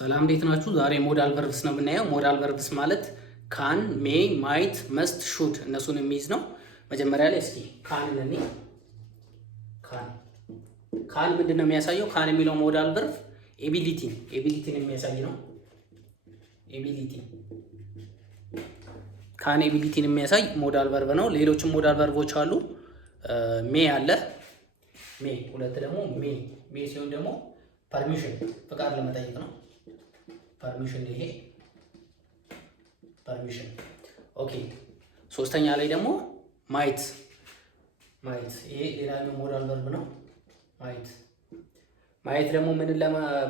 ሰላም እንዴት ናችሁ? ዛሬ ሞዳል ቨርብስ ነው የምናየው። ሞዳል ቨርብስ ማለት ካን፣ ሜይ፣ ማይት፣ መስት፣ ሹድ እነሱን የሚይዝ ነው። መጀመሪያ ላይ እስኪ ካን ነኝ። ካን ምንድን ነው የሚያሳየው? ካን የሚለው ሞዳል ቨርብ ኤቢሊቲን የሚያሳይ ነው። ካን ኤቢሊቲን የሚያሳይ ሞዳል ቨርብ ነው። ሌሎችም ሞዳል ቨርቦች አሉ። ሜይ አለ። ሁለት ደግሞ ሜይ ሲሆን ደግሞ ፐርሚሽን ፍቃድ ለመጠየቅ ነው። ፐርሚሽን ኦኬ። ሶስተኛ ላይ ደግሞ ማይት ይሄ ሌላኛው ሞዳል ቨርብ ነው። ማይት ደግሞ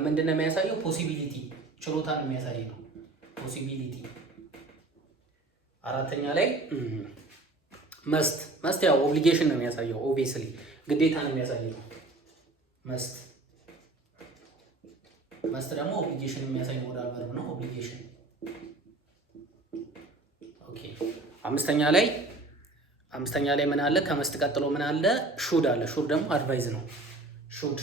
ምንድን ነው የሚያሳየው? ፖሲቢሊቲ ችሎታን የሚያሳይ ነው። ፖሲቢሊቲ። አራተኛ ላይ መስት ያው ኦብሊጌሽን ነው የሚያሳየው። ኦብቪየስሊ ግዴታ ነው የሚያሳየው መስት ደግሞ ኦብሊጌሽን የሚያሳይ ሞዳል ቨርብ ነው። ኦብሊጌሽን ኦኬ። አምስተኛ ላይ ምን አለ? ከመስት ቀጥሎ ምን አለ? ሹድ አለ። ሹድ ደግሞ አድቫይዝ ነው። ሹድ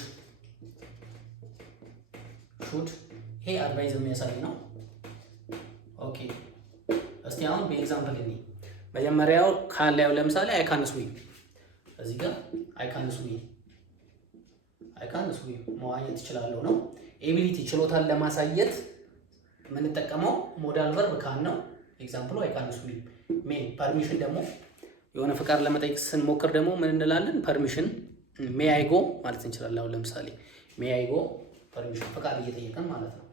ይሄ አድቫይዝ የሚያሳይ ነው። ኦኬ። እስቲ አሁን በኤግዛምፕል እኔ መጀመሪያው ካላየው ለምሳሌ አይ ካን ስዊም፣ እዚህ ጋር አይ ካን ስዊም መዋኘት እችላለሁ ነው። ኤቢሊቲ ችሎታን ለማሳየት የምንጠቀመው ሞዳል ቨርብ ካን ነው። ኤግዛምፕሉ አይ ካን ስዊም። ፐርሚሽን ደግሞ የሆነ ፍቃድ ለመጠየቅ ስንሞክር ደግሞ ምን እንላለን? ፐርሚሽን ሜይ አይ ጎ ማለት እንችላለን። አሁን ለምሳሌ ሜይ አይ ጎ ፐርሚሽን ፍቃድ እየጠየቀን ማለት ነው።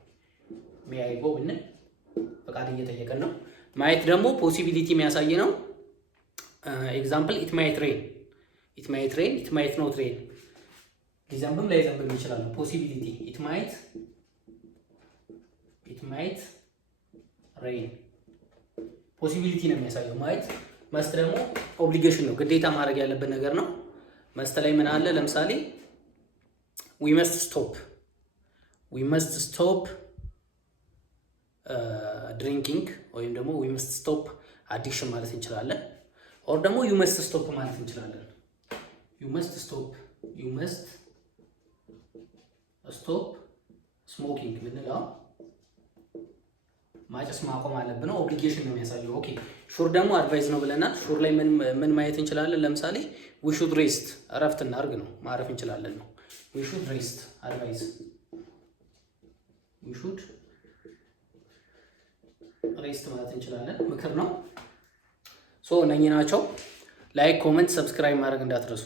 ሜይ አይ ጎ ብንል ፍቃድ እየጠየቀን ነው። ማየት ደግሞ ፖሲቢሊቲ የሚያሳይ ነው። ኤግዛምፕል ኢት ማይት ሬን፣ ኢት ማይት ኖት ሬን ሊዘንብም ላይዘንብም ይችላል። ፖሲቢሊቲ ኢት ማይት ሬን ፖሲቢሊቲ ነው የሚያሳየው። ማይት መስት ደግሞ ኦብሊጌሽን ነው፣ ግዴታ ማድረግ ያለበት ነገር ነው። መስት ላይ ምን አለ? ለምሳሌ ዊ መስት ስቶፕ ድሪንኪንግ ወይም ደግሞ ዊ መስት ስቶፕ አዲክሽን ማለት እንችላለን። ኦር ደግሞ ዩ መስት ስቶፕ ማለት እንችላለን። ዩ መስት ስቶፕ ስሞኪንግ ብንለው ማጨስ ማቆም አለብን ነው። ኦብሊጌሽን ነው የሚያሳየው። ኦኬ። ሹር ደግሞ አድቫይዝ ነው ብለናል። ሹር ላይ ምን ማየት እንችላለን? ለምሳሌ ዊ ሹድ ሬስት እረፍት እናድርግ ነው፣ ማረፍ እንችላለን ነው። ዊ ሹድ ሬስት አድቫይዝ፣ ዊ ሹድ ሬስት ማለት እንችላለን፣ ምክር ነው። ሶ እነኚህ ናቸው። ላይክ፣ ኮመንት፣ ሰብስክራይብ ማድረግ እንዳትረሱ።